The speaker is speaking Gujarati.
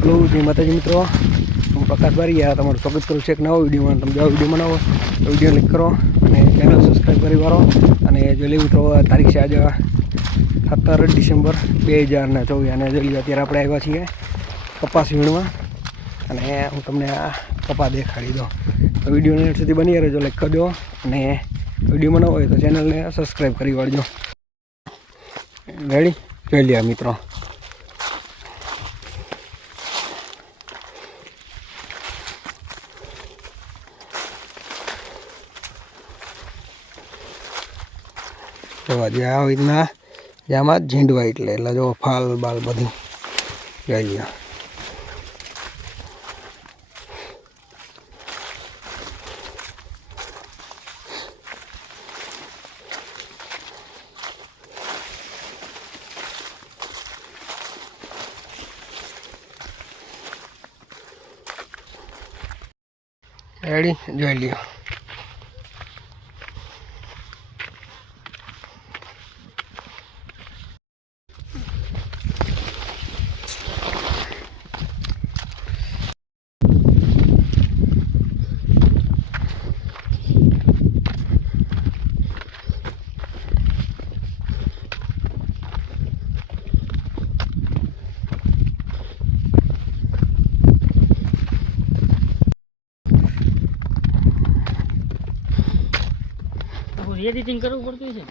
હેલો જય માતાજી મિત્રો. હું પ્રકાશ બારીયા, તમારું સ્વાગત કરું છું એક નવો વિડીયોમાં. તમે જો વીડિયો બનાવો, તો વીડિયો લાઈક કરો અને ચેનલ સબસ્ક્રાઈબ કરી વાળો. અને જોઈ તો તારીખ છે આજે સત્તર ડિસેમ્બર બે હજાર ને ચોવીસ. અને જોઈ લો અત્યારે આપણે આવ્યા છીએ કપાસ વીણમાં અને હું તમને આ કપા દેખાડી દઉં. તો વીડિયો નેટ સુધી બની રહેજો, લાઈક કરજો અને વીડિયો બનાવો હોય તો ચેનલને સબસ્ક્રાઈબ કરી વાળજો. રેડી જોઈ લ્યા મિત્રો. જોવા જે આવી રીતના આમાં ઝીંડવા એટલે એટલે જો ફાલ બાલ બધું લ્યો રેડી જોઈ લ્યો. એડિટિંગ કરવું પડતું છે.